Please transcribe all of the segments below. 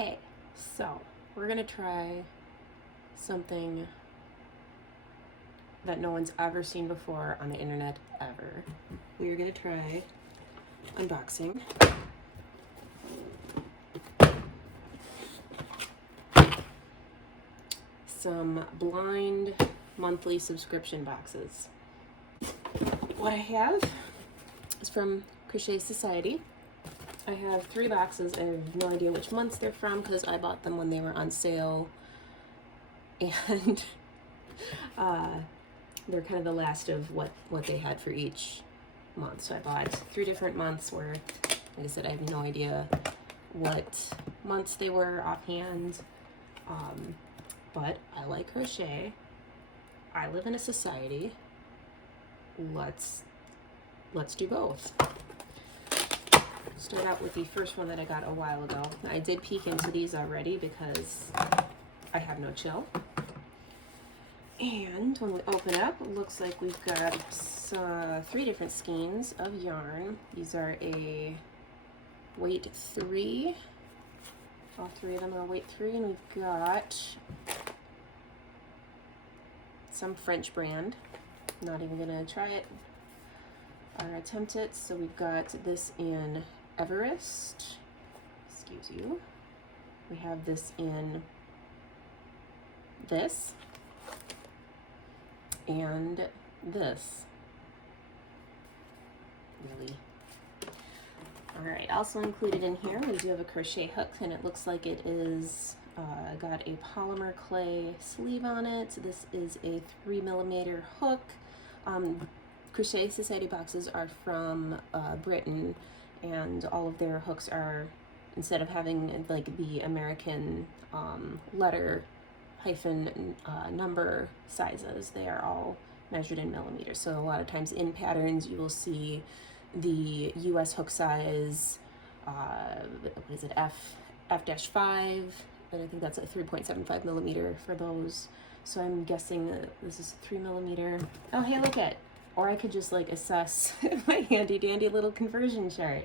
Okay, so we're gonna try something that no one's ever seen before on the internet ever. We're gonna try unboxing some blind monthly subscription boxes. What I have is from Crochet Society. I have 3 boxes. I have no idea which months they're from because I bought them when they were on sale, and they're kind of the last of what they had for each month. So I bought 3 different months worth. Like I said, I have no idea what months they were offhand, but I like crochet. I live in a society. Let's do both. Start out with the first one that I got a while ago. I did peek into these already because I have no chill. And when we open up, it looks like we've got 3 different skeins of yarn. These are a weight 3. All 3 of them are weight 3, and we've got some French brand. Not even gonna try it or attempt it. So we've got this in Everest, excuse you. We have this in this, and this. Really. Alright, also included in here, we do have a crochet hook, and it looks like it is got a polymer clay sleeve on it. This is a 3mm hook. Crochet Society boxes are from Britain, and all of their hooks are, instead of having like the American letter hyphen number sizes, they are all measured in millimeters. So a lot of times in patterns you will see the US hook size, what is it, F-5, and I think that's a 3.75mm for those. So I'm guessing that this is 3mm. Oh, hey, look at, or I could just like assess my handy dandy little conversion chart.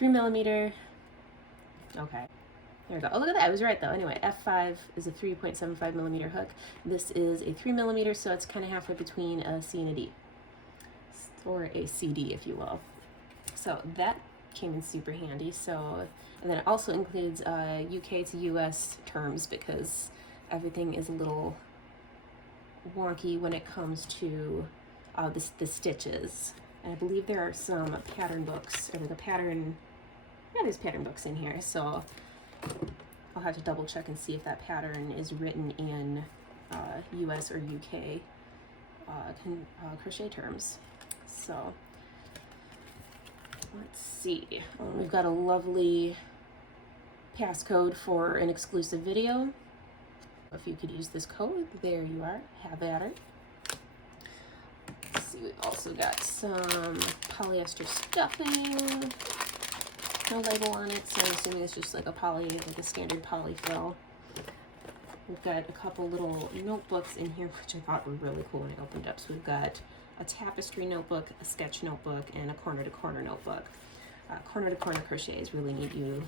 3mm. Okay, there we go. Oh, look at that, I was right though. Anyway, F5 is a 3.75mm hook. This is a 3mm, so it's kind of halfway between a C and a D, or a CD, if you will. So that came in super handy. So, and then it also includes UK to US terms, because everything is a little wonky when it comes to the stitches. And I believe there are some pattern books, or like a pattern, yeah, there's pattern books in here. So I'll have to double check and see if that pattern is written in US or UK crochet terms. So let's see. We've got a lovely passcode for an exclusive video. If you could use this code, there you are. Have at it. Let's see, we've also got some polyester stuffing. No label on it, so I'm assuming it's just like a like a standard polyfill. We've got a couple little notebooks in here, which I thought were really cool when I opened up. So we've got a tapestry notebook, a sketch notebook, and a corner-to-corner notebook. Corner-to-corner crochets really need you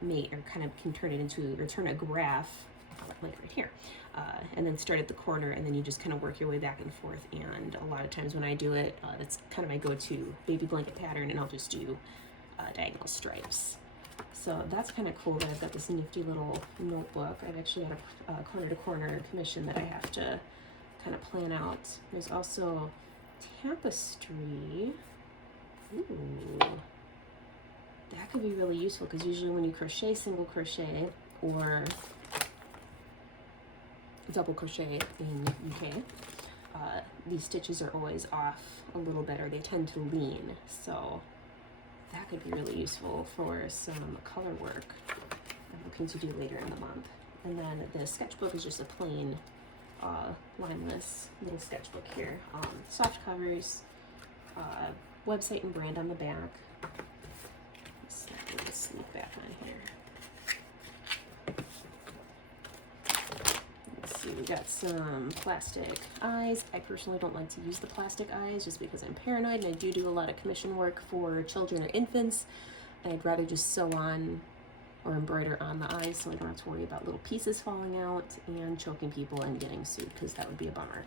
mate, or kind of can turn it into, or turn a graph, like right here, and then start at the corner, and then you just kind of work your way back and forth. And a lot of times when I do it, that's kind of my go-to baby blanket pattern, and I'll just do diagonal stripes. So that's kind of cool that I've got this nifty little notebook. I've actually got a corner-to-corner commission that I have to kind of plan out. There's also tapestry. Ooh, that could be really useful, because usually when you crochet single crochet or double crochet in UK, these stitches are always off a little bit, or they tend to lean. So that could be really useful for some color work I'm looking to do later in the month. And then the sketchbook is just a plain lineless little sketchbook here. Soft covers, website and brand on the back. Let's snap the sleeve back on here. Let's see, we got some plastic eyes. I personally don't like to use the plastic eyes just because I'm paranoid, and I do a lot of commission work for children or infants. I'd rather just sew on or embroider on the eyes so I don't have to worry about little pieces falling out and choking people and getting sued, because that would be a bummer.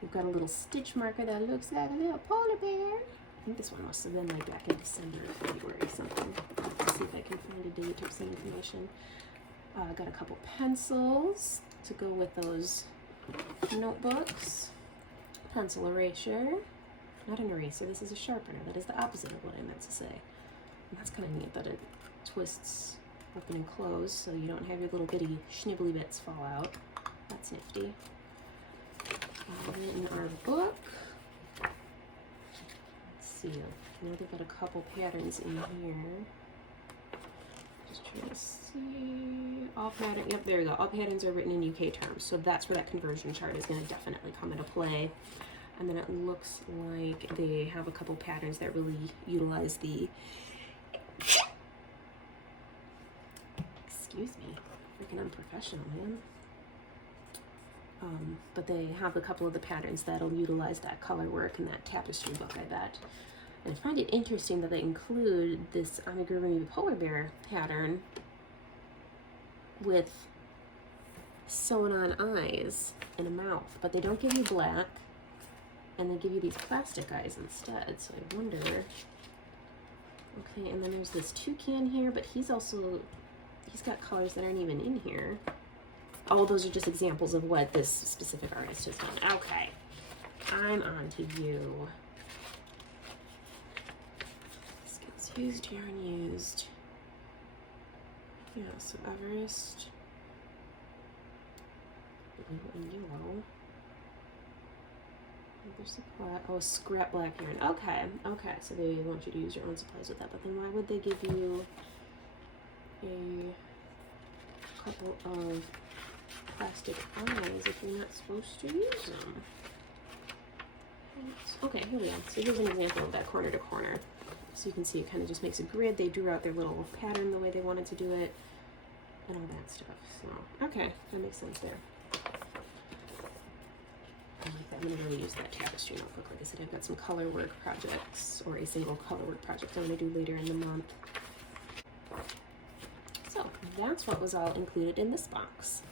We've got a little stitch marker that looks like a little polar bear. I think this one must have been like back in December or February something. Let's see if I can find a date or some information. Got a couple pencils to go with those notebooks. Pencil eraser. Not an eraser, this is a sharpener. That is the opposite of what I meant to say. And that's kind of neat that it twists open and close so you don't have your little bitty schnibbly bits fall out. That's nifty. In our book, let's see, I know they've got a couple patterns in here. Just trying to see, all pattern, yep, there we go. All patterns are written in UK terms, so that's where that conversion chart is going to definitely come into play. And then it looks like they have a couple patterns that really utilize the, excuse me, freaking unprofessional, man. But they have a couple of the patterns that'll utilize that color work in that tapestry book, I bet. And I find it interesting that they include this amigurumi polar bear pattern with sewn on eyes and a mouth, but they don't give you black, and they give you these plastic eyes instead, so I wonder. Okay, and then there's this toucan here, but he's got colors that aren't even in here. Oh, those are just examples of what this specific artist has done. Okay, I'm on to you. Skins used, yarn used. Yeah, so Everest. Blue and yellow. Oh, scrap black yarn. Okay, okay, so they want you to use your own supplies with that, but then why would they give you a couple of plastic eyes if you're not supposed to use them? Okay, here we go. So here's an example of that corner to corner. So you can see it kind of just makes a grid. They drew out their little pattern the way they wanted to do it and all that stuff. So, okay, that makes sense there. I like that. I'm going to really use that tapestry notebook. Like I said, I've got some color work projects, or a single color work project I'm going to do later in the month. So that's what was all included in this box.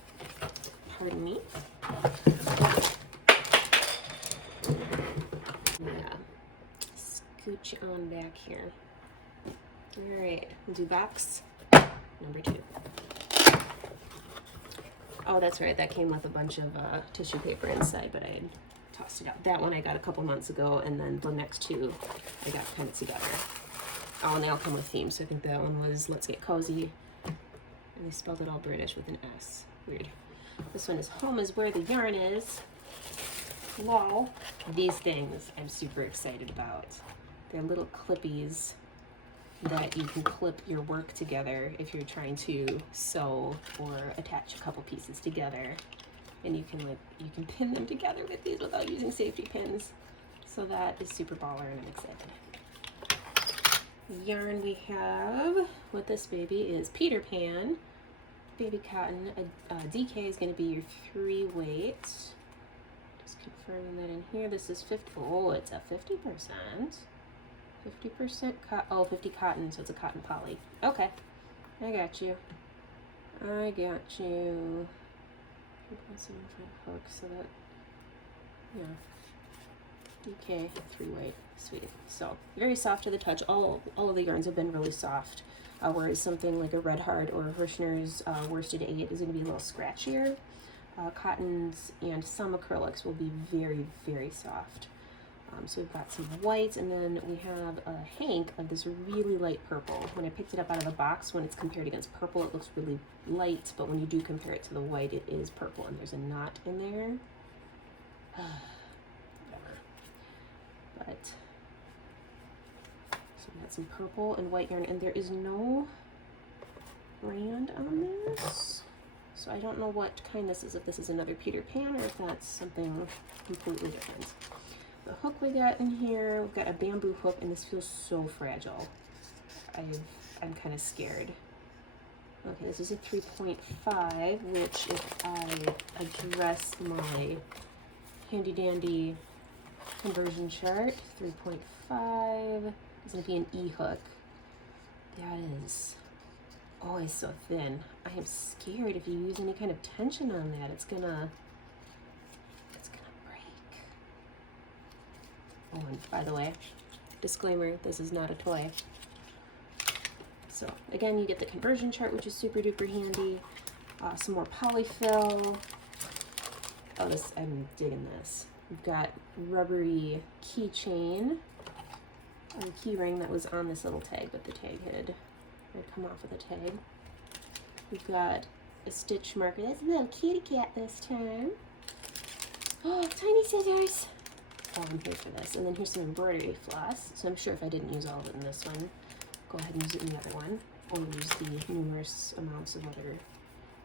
Pardon me. Yeah. Scooch on back here. All right, we'll do box number 2. Oh, that's right. That came with a bunch of tissue paper inside, but I had tossed it out. That one I got a couple months ago, and then the next 2 I got kind of together. Oh, and they all come with themes. So I think that one was Let's Get Cozy, and they spelled it all British with an S. Weird. This one is Home is Where the Yarn Is. Lol. These things I'm super excited about. They're little clippies that you can clip your work together if you're trying to sew or attach a couple pieces together, and you can pin them together with these without using safety pins. So that is super baller, and I'm excited. Yarn we have with this baby is Peter Pan baby cotton. DK is going to be your 3 weight. Just confirming that in here. This is 50. Oh, it's a 50%. 50% cotton. Oh, 50 cotton, so it's a cotton poly. Okay, I got you. I got you. Hook, so that, yeah. DK 3 weight. Sweet. So very soft to the touch. All of the yarns have been really soft. Whereas something like a Red Heart or Hirschner's Worsted 8 is going to be a little scratchier. Cottons and some acrylics will be very, very soft. So we've got some whites, and then we have a hank of this really light purple. When I picked it up out of the box, when it's compared against purple, it looks really light, but when you do compare it to the white, it is purple, and there's a knot in there. Whatever. But, so we got some purple and white yarn, and there is no brand on this. So I don't know what kind this is, if this is another Peter Pan or if that's something completely different. The hook we got in here, we've got a bamboo hook, and this feels so fragile. I'm kind of scared. Okay, this is a 3.5, which if I address my handy dandy conversion chart, 3.5 is going to be an E hook. That is, Oh, it's so thin. I am scared if you use any kind of tension on that, it's gonna break. Oh, and by the way, disclaimer, this is not a toy. So again, you get the conversion chart, which is super duper handy. Some more polyfill. Oh, this, I'm digging this. We've got rubbery keychain, or key ring that was on this little tag, but the tag had come off of the tag. We've got a stitch marker. That's a little kitty cat this time. Oh, tiny scissors. Oh, I'm here for this. And then here's some embroidery floss. So I'm sure if I didn't use all of it in this one, go ahead and use it in the other one, or use the numerous amounts of other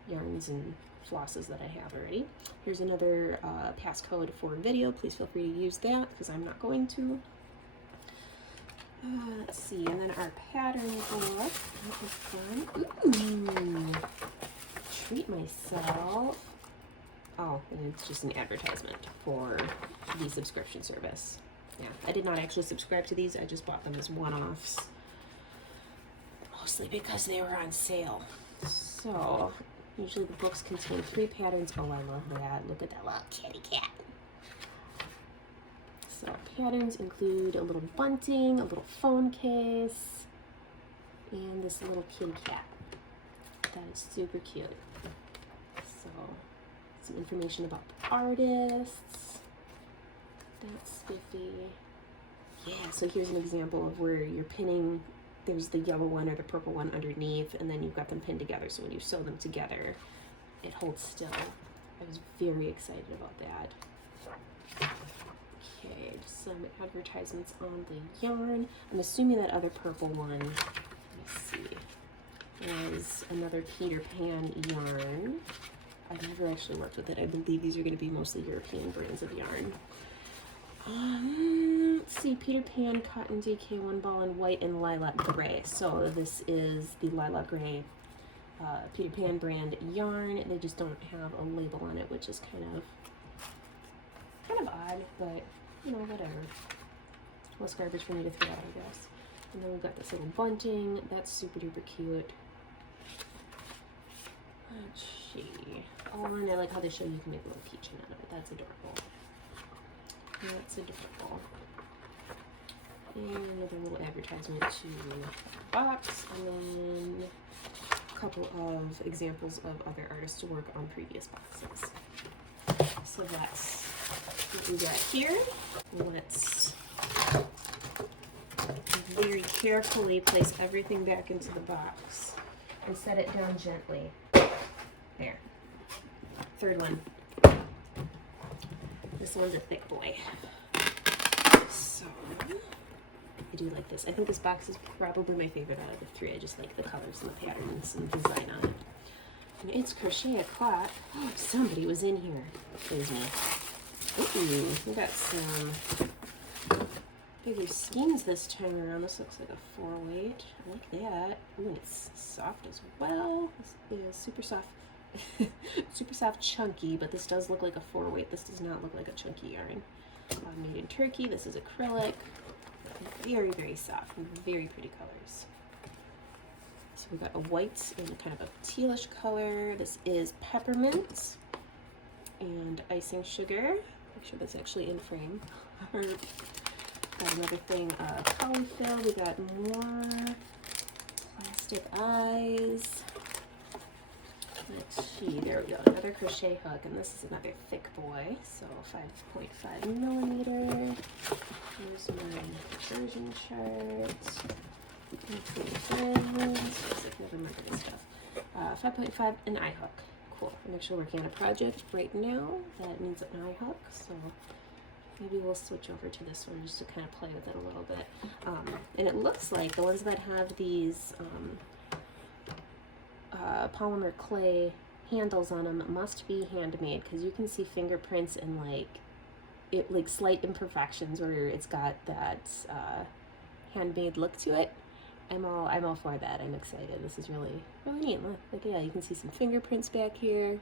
yarns and flosses that I have already. Here's another passcode for video. Please feel free to use that because I'm not going to. Let's see, and then our pattern book. That was fun. Ooh, treat myself. Oh, and it's just an advertisement for the subscription service. Yeah, I did not actually subscribe to these. I just bought them as one-offs, mostly because they were on sale. So usually the books contain 3 patterns. Oh, I love that. Look at that little kitty cat. So patterns include a little bunting, a little phone case, and this little kitty cat. That is super cute. So some information about the artists. That's spiffy. Yeah, so here's an example of where you're pinning. There's the yellow one or the purple one underneath, and then you've got them pinned together. So when you sew them together, it holds still. I was very excited about that. Okay, just some advertisements on the yarn. I'm assuming that other purple one, let me see, is another Peter Pan yarn. I've never actually worked with it. I believe these are going to be mostly European brands of yarn. Let's see, Peter Pan Cotton DK 1 ball in white and lilac gray. So this is the lilac gray Peter Pan brand yarn. They just don't have a label on it, which is kind of odd, but you know, whatever. Less garbage for me to throw out, I guess. And then we've got this little bunting. That's super duper cute. Let's see. Oh, and I like how they show you can make a little keychain out of it. That's adorable. That's adorable. And another little advertisement to the box, and then a couple of examples of other artists' work on previous boxes. So that's what we got here. Let's very carefully place everything back into the box and set it down gently. There. Third one. This one's a thick boy. So I do like this. I think this box is probably my favorite out of the 3. I just like the colors and the patterns and the design on it. And it's crochet o'clock. Oh, somebody was in here. It was me. Ooh, we got some bigger skeins this time around. This looks like a 4-weight. I like that. Ooh, it's soft as well. This is super soft. Super soft, chunky, but this does look like a 4-weight. This does not look like a chunky yarn. Made in Turkey. This is acrylic. Very, very soft and very pretty colors. So we've got a white and kind of a tealish color. This is peppermint and icing sugar. Make sure that's actually in frame. Got another thing, polyfill. We got more plastic eyes. Let's see, there we go, another crochet hook, and this is another thick boy, so 5.5 millimeter. Here's my conversion chart. Never remember this stuff. 5.5, an eye hook. Cool. I'm actually working on a project right now that needs an eye hook, so maybe we'll switch over to this one just to kind of play with it a little bit. And it looks like the ones that have these polymer clay handles on them must be handmade, because you can see fingerprints and like slight imperfections where it's got that handmade look to it. I'm all for that. I'm excited. This is really neat. Like, yeah, you can see some fingerprints back here.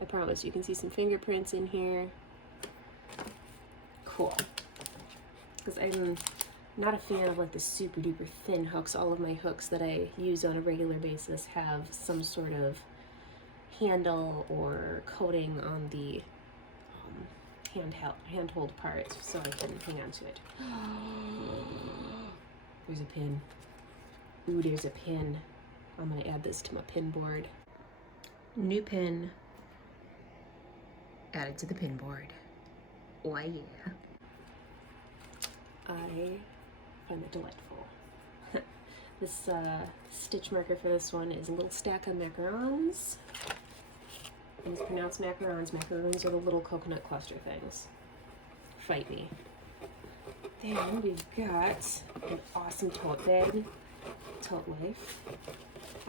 I promise you can see some fingerprints in here. Cool. Because not a fan of like the super duper thin hooks. All of my hooks that I use on a regular basis have some sort of handle or coating on the handhold part so I can hang on to it. There's a pin. Ooh, there's a pin. I'm gonna add this to my pin board. New pin added to the pin board. Oh yeah. I find it delightful. This stitch marker for this one is a little stack of macarons. And it's pronounced macarons. Macaroons are the little coconut cluster things. Fight me. Then we've got an awesome tote bag. Tote Life.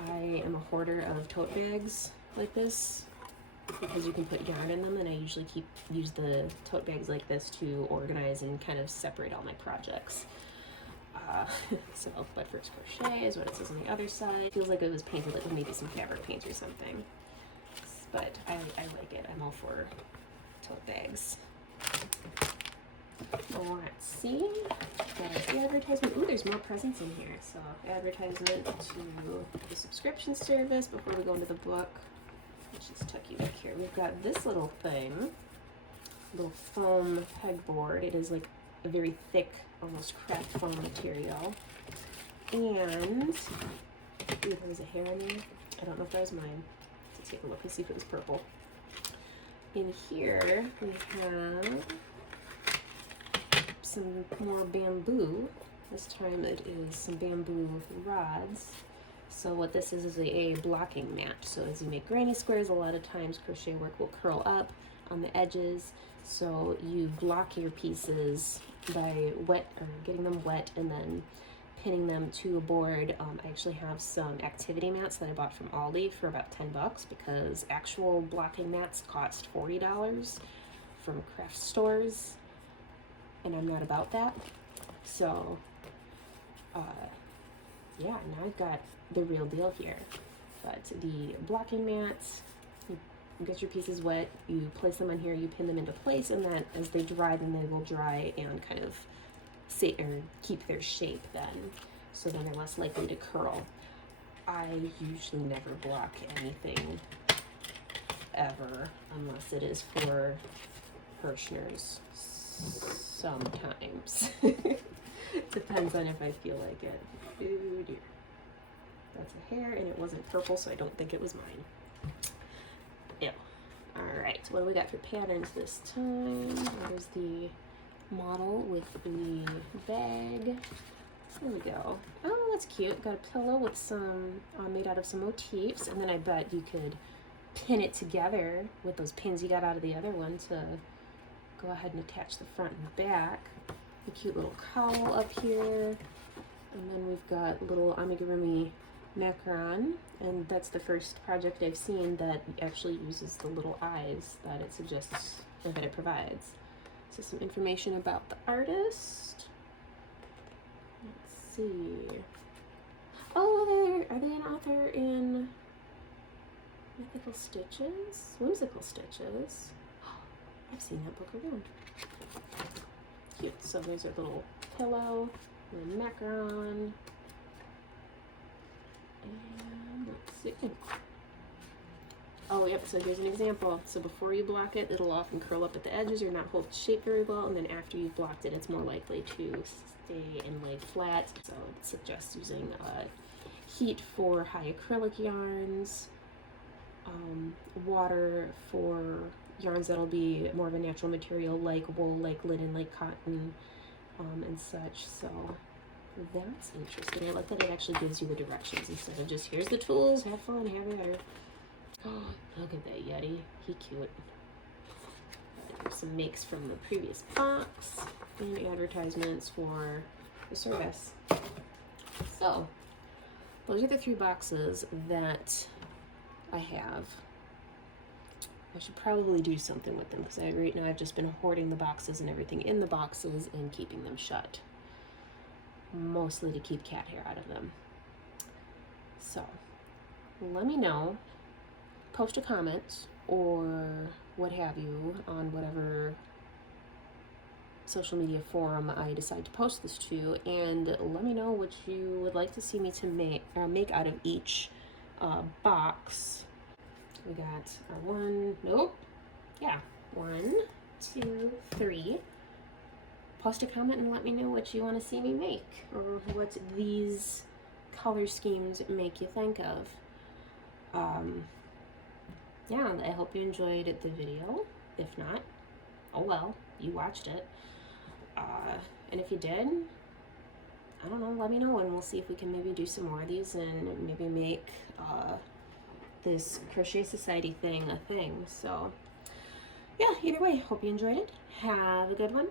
I am a hoarder of tote bags like this because you can put yarn in them, and I usually use the tote bags like this to organize and kind of separate all my projects. So Bedford's Crochet is what it says on the other side. Feels like it was painted like with maybe some fabric paint or something, but I like it. I'm all for tote bags. Let's see. Got the advertisement. Ooh, there's more presents in here. So advertisement to the subscription service before we go into the book. Let's just tuck you back here. We've got this little thing, little foam pegboard. It is like a very thick, almost craft foam material. And ooh, there was a hair in there. I don't know if that was mine. Let's take a look and see if it was purple. In here we have some more bamboo. This time it is some bamboo rods. So what this is a blocking mat. So as you make granny squares, a lot of times crochet work will curl up on the edges. So you block your pieces by getting them wet and then pinning them to a board. I actually have some activity mats that I bought from Aldi for about 10 bucks because actual blocking mats cost $40 from craft stores, and I'm not about that. So yeah, now I've got the real deal here. But the blocking mats, you get your pieces wet, you place them on here, you pin them into place, and then as they dry, then they will dry and kind of keep their shape then, so then they're less likely to curl. I usually never block anything ever unless it is for Hirschner's. Sometimes. Depends on if I feel like it. Ooh, dear. That's a hair, and it wasn't purple, so I don't think it was mine. Ew. Alright, what do we got for patterns this time? There's the model with the bag. There we go. Oh, that's cute. Got a pillow with some, made out of some motifs, and then I bet you could pin it together with those pins you got out of the other one to go ahead and attach the front and back. A cute little cowl up here. And then we've got little amigurumi macaron, and that's the first project I've seen that actually uses the little eyes that it suggests or that it provides. So some information about the artist. Let's see. Oh, are they an author in Mythical Stitches? Whimsical Stitches. I've seen that book around. Cute. So there's a little pillow, and a macaron. And let's see. Oh, yep, so here's an example. So before you block it, it'll often curl up at the edges or not hold its shape very well, and then after you've blocked it, it's more likely to stay and lay flat. So it suggests using heat for high acrylic yarns, water for yarns that'll be more of a natural material like wool, like linen, like cotton, and such. So that's interesting. I like that it actually gives you the directions instead of just here's the tools, have fun, have at her. Oh, look at that Yeti. He cute. There's some makes from the previous box and advertisements for the service. So those are the 3 boxes that I have. I should probably do something with them because right now I've just been hoarding the boxes and everything in the boxes and keeping them shut. Mostly to keep cat hair out of them. So let me know. Post a comment or what have you on whatever social media forum I decide to post this to, and let me know what you would like to see me to make out of each box. We got our one, two, three. Post a comment and let me know what you want to see me make, or what these color schemes make you think of. Yeah, I hope you enjoyed the video. If not, oh well, you watched it. And if you did, I don't know, let me know, and we'll see if we can maybe do some more of these and maybe make this Crochet Society thing a thing. So yeah, either way, hope you enjoyed it. Have a good one.